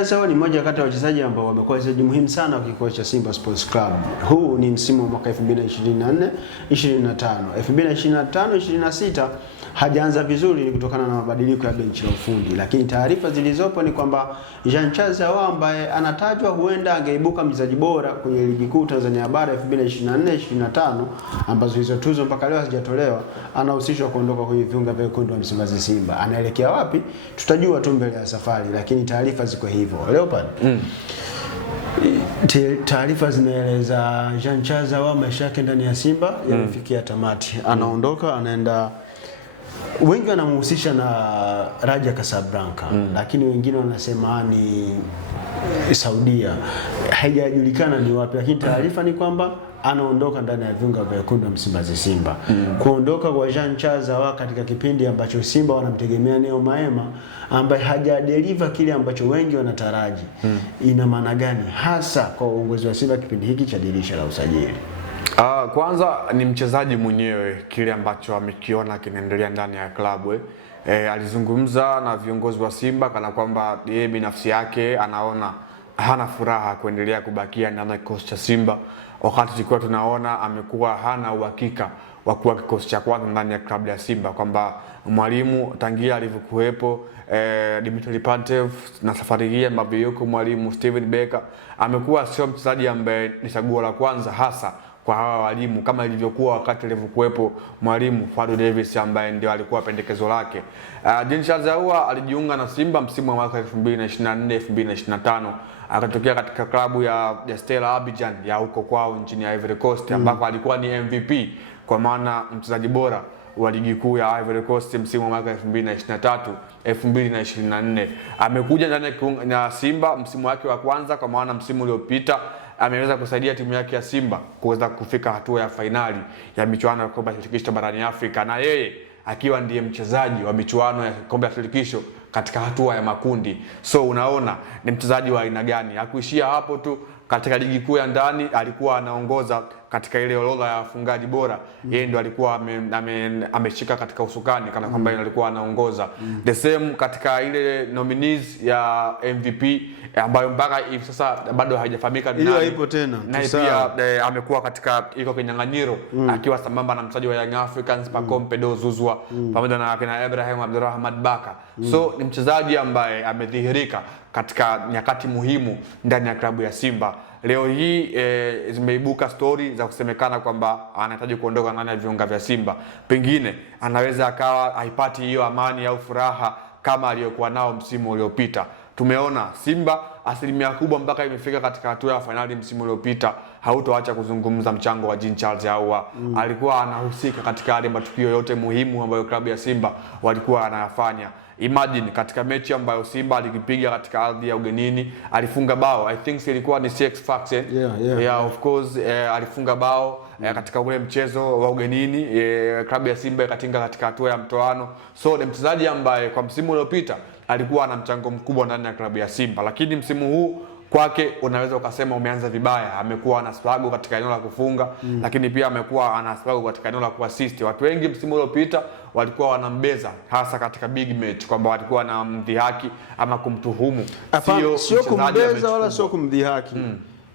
Sasa ni mmoja kati ya wachezaji ambao wamekuwa wachezaji muhimu sana wa kikosi cha Simba Sports Club. Huu ni msimu wa mwaka 2024 25. 2025 26 hajaanza vizuri ni kutokana na mabadiliko ya benchi la ufundi. Lakini taarifa zilizopo ni kwamba Jean Charles Ahoua ambaye anatajwa huenda angeibuka mchezaji bora kwenye ligi kuu Tanzania bara 2024 25 ambazo hizo tuzo mpaka leo hazijatolewa, anahusishwa kuondoka kwenye viunga vya wekundu wa Msimbazi Simba. Anaelekea wapi? Tutajua tu mbele ya safari, lakini taarifa ziko hivyo. Leopard. Taarifa zinaeleza Jean Charles Ahoua maisha yake ndani ya Simba yamefikia tamati. Anaondoka, anaenda, wengi wanamhusisha na Raja Casablanca, lakini wengine wanasema ni Saudia. Haijajulikana ni wapi, lakini taarifa ni kwamba anaondoka ndani ya viunga vya wekundu wa Msimbazi Simba. Kuondoka kwa Jean Charles Ahoua katika kipindi ambacho Simba wanamtegemea Neo Maema ambaye hajadeliver kile ambacho wengi wanataraji. Ina maana gani hasa kwa uongozi wa Simba kipindi hiki cha dirisha la usajili? Kwanza ni mchezaji mwenyewe kile ambacho amekiona kinaendelea ndani ya klabu. Alizungumza na viongozi wa Simba kana kwamba yeye binafsi yake anaona hana furaha kuendelea kubakia ndani ya kikosi cha Simba, wakati tulikuwa tunaona amekuwa hana uhakika wa kuwa kikosi cha kwanza ndani ya klabu ya Simba, kwamba mwalimu tangia alivyokuwepo Dimitri Pantev na safari hii ambavyo yuko mwalimu Steven Becker amekuwa sio mchezaji ambaye ni chaguo la kwanza hasa kwa hawa walimu kama ilivyokuwa wakati alivyokuwepo mwalimu Fadu Davis ambaye ndio alikuwa pendekezo lake. Jean Charles Ahoua alijiunga na Simba msimu wa mwaka 2024 2025, akatokea katika klabu ya Stella Abidjan ya huko kwao nchini Ivory Coast ambako alikuwa ni MVP kwa maana mchezaji bora wa ligi kuu ya Ivory Coast msimu wa mwaka 2023 2024. Amekuja ndani ya Simba msimu wake wa kwanza, kwa maana msimu uliopita ameweza kusaidia timu yake ya Simba kuweza kufika hatua ya fainali ya michuano ya kombe la shirikisho barani Afrika, na yeye akiwa ndiye mchezaji wa michuano ya kombe la shirikisho katika hatua ya makundi. So unaona ni mchezaji wa aina gani. Hakuishia hapo tu, katika ligi kuu ya ndani alikuwa anaongoza katika ile orodha ya wafungaji bora. Yeye ndio alikuwa ameshika katika usukani kana kwamba alikuwa anaongoza. The same katika ile nominees ya MVP ambayo mpaka hivi sasa bado haijafahamika ni nani. Ipo tena. Na pia amekuwa katika iko kinyang'anyiro akiwa sambamba na mchezaji wa Young Africans Pacome Zouzoua pamoja na kina Ibrahim Abdulrahman Baka. So ni mchezaji ambaye amedhihirika katika nyakati muhimu ndani ya klabu ya Simba. Leo hii zimeibuka story za kusemekana kwamba anahitaji kuondoka ndani ya viunga vya Simba. Pengine anaweza akawa haipati hiyo amani au furaha kama aliyokuwa nao msimu uliopita. Tumeona Simba asilimia kubwa mpaka imefika katika hatua ya finali msimu uliopita. Hautoacha kuzungumza mchango wa Jean Charles Ahoua. Alikuwa anahusika katika yale matukio yote muhimu ambayo klabu ya Simba walikuwa anayafanya. Imagine katika mechi ambayo Simba alikipiga katika ardhi ya ugenini, alifunga bao. I think ilikuwa ni CX Faxen. Yeah, of course alifunga bao katika ule mchezo wa ugenini. Klabu ya Simba ikatinga katika hatua ya mtoano. So ni mchezaji ambaye kwa msimu uliopita alikuwa na mchango mkubwa ndani ya klabu ya Simba, lakini msimu huu kwake unaweza ukasema umeanza vibaya. Amekuwa ana struggle katika eneo la kufunga, lakini pia amekuwa ana struggle katika eneo la kuassist. Watu wengi msimu uliopita walikuwa wanambeza hasa katika big match kwamba walikuwa na mdhihaki ama kumtuhumu. Sio kumbeza wala sio kumdhihaki.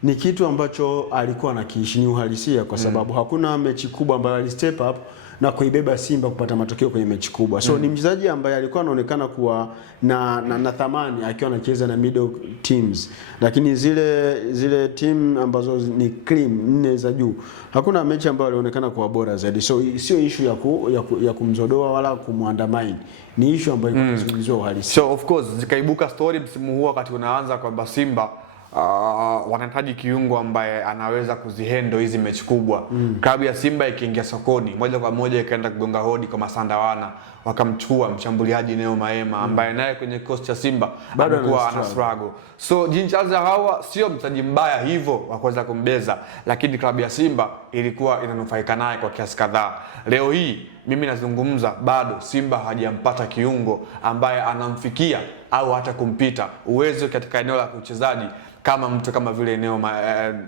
Ni kitu ambacho alikuwa anakiishi, ni uhalisia, kwa sababu hakuna mechi kubwa ambayo ali step up na kuibeba Simba kupata matokeo kwenye mechi kubwa. So ni mchezaji ambaye alikuwa anaonekana kuwa na thamani akiwa anacheza na middle teams, lakini zile team ambazo ni cream nne za juu hakuna mechi ambayo alionekana kuwa bora zaidi. So sio issue ya kumzodoa wala kumwandamine, ni issue ambayo ilikuwa inazungumziwa uhalisia. So of course zikaibuka story msimu huu wakati unaanza kwamba Simba wanahitaji kiungo ambaye anaweza kuzihendo hizi mechi kubwa. Klabu ya Simba ikiingia sokoni moja kwa moja ikaenda kugonga hodi kwa Masandawana, wakamchukua mshambuliaji Neo Maema ambaye naye kwenye kikosi cha Simba bado alikuwa ana struggle. So Jean Charles Ahoua sio mchezaji mbaya hivyo wa kuweza kumbeza, lakini klabu ya Simba ilikuwa inanufaika naye kwa kiasi kadhaa. Leo hii mimi nazungumza bado Simba hajampata kiungo ambaye anamfikia au hata kumpita uwezo katika eneo la uchezaji kama mtu kama vile eneo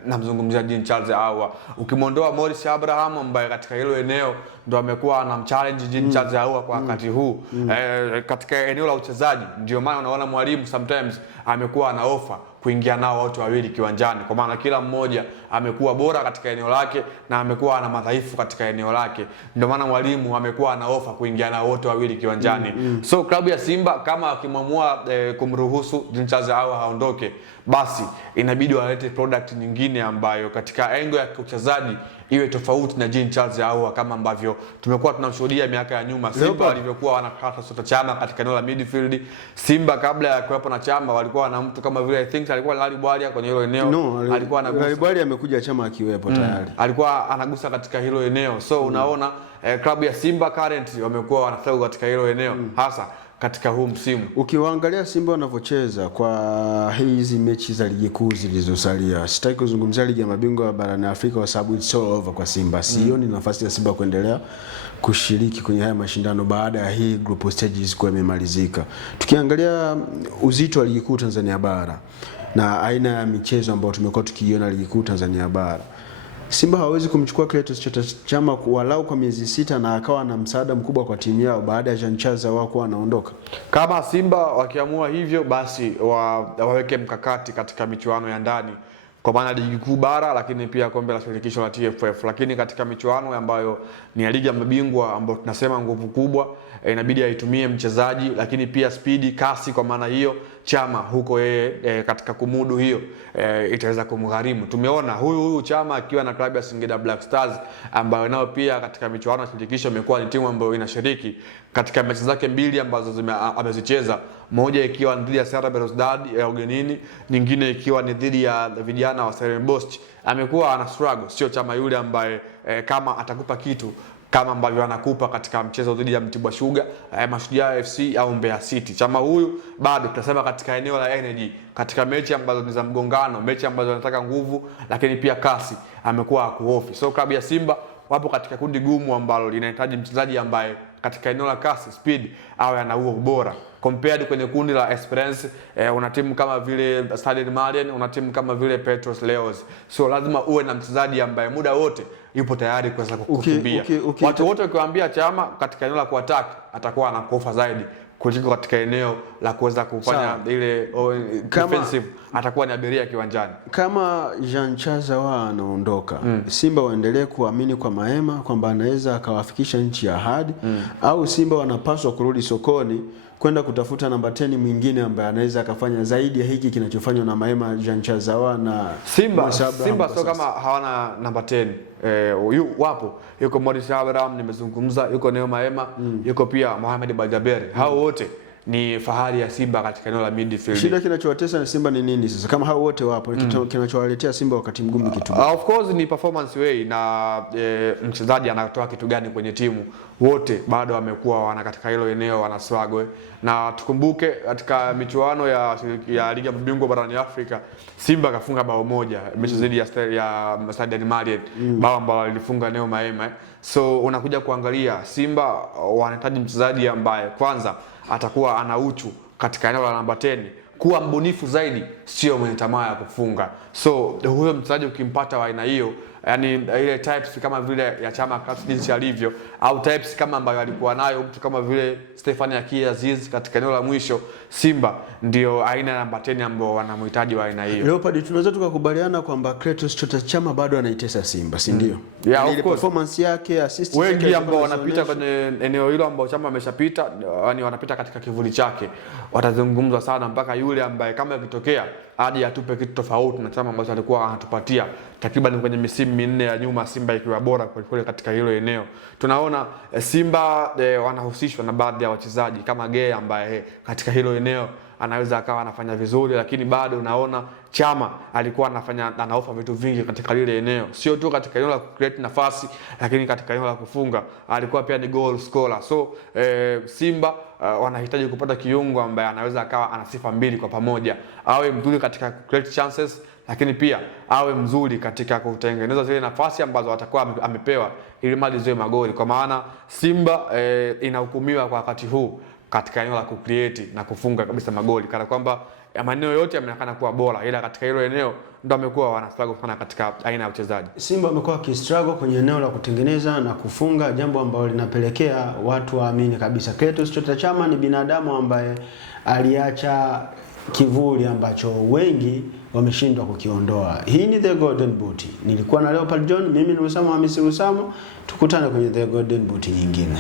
namzungumzia Jean Charles Ahoua. Ukimwondoa Morris Abraham ambaye katika hilo eneo ndo amekuwa anamchallenge Jean Charles Ahoua kwa wakati huu katika eneo la uchezaji, ndio maana unaona mwalimu sometimes amekuwa ana ofa kuingia nao wote wawili kiwanjani, kwa maana kila mmoja amekuwa bora katika eneo lake na amekuwa ana madhaifu katika eneo lake. Ndio maana mwalimu amekuwa ana ofa kuingia nao wote wawili kiwanjani. So klabu ya Simba kama akimwamua kumruhusu Jean Charles Ahoua haondoke, basi inabidi walete product nyingine ambayo katika angle ya uchezaji iwe tofauti na Jean Charles Ahoua, kama ambavyo tumekuwa tunamshuhudia miaka ya nyuma Simba walivyokuwa wanakata Sota Chama katika eneo la midfield. Simba kabla ya kuwepo na Chama walikuwa na mtu kama vile I think alikuwa Lali Bwalia kwenye hilo eneo. Alikuwa anagusa. Lali Bwalia amekuja Chama akiwepo tayari. Alikuwa anagusa katika hilo eneo. So unaona klabu ya Simba currently wamekuwa wanafanya katika hilo eneo hasa katika huu msimu. Ukiwaangalia Simba wanavyocheza kwa hizi mechi za ligi kuu zilizosalia, sitaki kuzungumzia ligi ya mabingwa barani Afrika kwa sababu it's all over kwa Simba. Sioni nafasi ya Simba kuendelea kushiriki kwenye haya mashindano baada ya hii group stages kuwa imemalizika. Tukiangalia uzito wa ligi kuu Tanzania bara na aina ya michezo ambayo tumekuwa tukiiona ligi kuu Tanzania bara, Simba hawezi kumchukua Clatous Chota Chama walau kwa miezi 6 na akawa na msaada mkubwa kwa timu yao baada ya Jean Charles Ahoua kuwa anaondoka. Kama Simba wakiamua hivyo, basi waweke mkakati katika michuano ya ndani, kwa maana ligi kuu bara, lakini pia kombe la shirikisho la TFF. Lakini katika michuano ambayo ni ya ligi ya mabingwa ambayo tunasema nguvu kubwa, inabidi aitumie mchezaji, lakini pia spidi, kasi. Kwa maana hiyo Chama huko yeye katika kumudu hiyo itaweza kumgharimu. Tumeona huyu Chama akiwa na klabu ya Singida Black Stars ambayo nao pia katika michuano ya shirikisho imekuwa ni timu ambayo inashiriki katika mechi zake mbili ambazo amezicheza, moja ikiwa dhidi ya Sara Belouizdad ya ugenini, nyingine ikiwa ni dhidi ya vijana wa Stellenbosch. Amekuwa ana struggle, sio Chama yule ambaye kama atakupa kitu kama ambavyo anakupa katika mchezo dhidi ya Mtibwa Sugar, Mashujaa FC au Mbeya City. Chama huyu bado tutasema katika eneo la energy, katika mechi ambazo ni za mgongano, mechi ambazo zinataka nguvu lakini pia kasi, amekuwa hakuofi. So klabu ya Simba wapo katika kundi gumu ambalo linahitaji mchezaji ambaye katika eneo la kasi, speed, awe ana huo ubora. Compared kwenye kundi la Esperance, una timu kama vile Stade Malien, una timu kama vile Petros Leos. So lazima uwe na mchezaji ambaye muda wote yupo tayari kuweza kukimbia. Watu wote wakiwaambia Chama katika eneo la kuattack atakuwa anakofa zaidi kuliko katika eneo la kuweza kufanya ile defensive, atakuwa ni abiria kiwanjani. Kama Jean Charles Ahoua anaondoka, Simba waendelee kuamini kwa Mahema kwamba anaweza akawafikisha nchi ya ahadi, au Simba wanapaswa kurudi sokoni kwenda kutafuta namba 10 mwingine ambaye anaweza akafanya zaidi ya hiki kinachofanywa na Mahema, Jean Charles Ahoua na Simba sio kama hawana namba 10. Wapo, yuko Morris Abraham nimezungumza, yuko Neo Mahema, yuko pia Mohamed Bajaberi. Hao wote ni fahari ya Simba katika eneo la midfield. Shida kinachowatesa na Simba ni nini sasa? Kama hao wote wapo, kinachowaletea Simba wakati mgumu kitu gani? Of course ni performance way na mchezaji anatoa kitu gani kwenye timu. Wote bado wamekuwa wana katika hilo eneo wana struggle. Na tukumbuke katika michuano ya ligi ya mabingwa barani Afrika, Simba kafunga bao moja mechi dhidi ya Stade Malien, bao ambalo lilifunga Neo Mahema. So unakuja kuangalia Simba wanahitaji mchezaji ambaye kwanza atakuwa ana uchu katika eneo la namba 10, kuwa mbunifu zaidi, sio mwenye tamaa ya kufunga. So huyo mchezaji ukimpata wa aina hiyo, yani ile types kama vile ya Chama jinsi alivyo, au types kama ambayo alikuwa nayo mtu kama vile Stephane Akia Aziz katika eneo la mwisho, Simba ndio aina ya namba 10 ambao wanamhitaji wa aina hiyo. Leopard, tunaweza tukakubaliana kwamba Clatous Chota Chama bado anaitesa Simba, si ndio? Ile performance yake, assist zake, wengi ambao wanapita kwenye eneo hilo ambao Chama ameshapita, yani wanapita katika kivuli chake, watazungumzwa sana mpaka yule ambaye kama ikitokea hadi atupe kitu tofauti na Chama ambacho alikuwa anatupatia takriban kwenye misimu 4 ya nyuma, Simba ikiwa bora kwa katika hilo eneo. Tunaona Simba wanahusishwa na baadhi ya wachezaji kama Gea ambaye katika hilo eneo anaweza akawa anafanya vizuri, lakini bado unaona Chama alikuwa anaofa vitu vingi katika lile eneo, sio tu katika eneo la create nafasi, lakini katika eneo la kufunga alikuwa pia ni goal scorer. So Simba wanahitaji kupata kiungo ambaye anaweza akawa ana sifa mbili kwa pamoja, awe mzuri katika create chances, lakini pia awe mzuri katika kutengeneza zile nafasi ambazo atakuwa amepewa ili mali ziwe magoli. Kwa maana Simba inahukumiwa kwa wakati huu katika eneo la kucreate na kufunga kabisa magoli, kana kwamba maeneo yote yameonekana kuwa bora, ila katika hilo eneo ndio amekuwa wana struggle sana katika aina ya uchezaji. Simba amekuwa akistruggle kwenye eneo la kutengeneza na kufunga, jambo ambalo linapelekea watu waamini kabisa Clatous Chota Chama ni binadamu ambaye aliacha kivuli ambacho wengi wameshindwa kukiondoa. Hii ni the Golden Boot. Nilikuwa na Leopard John, mimi ni Usama Hamisi Usama, tukutane kwenye the Golden Boot nyingine.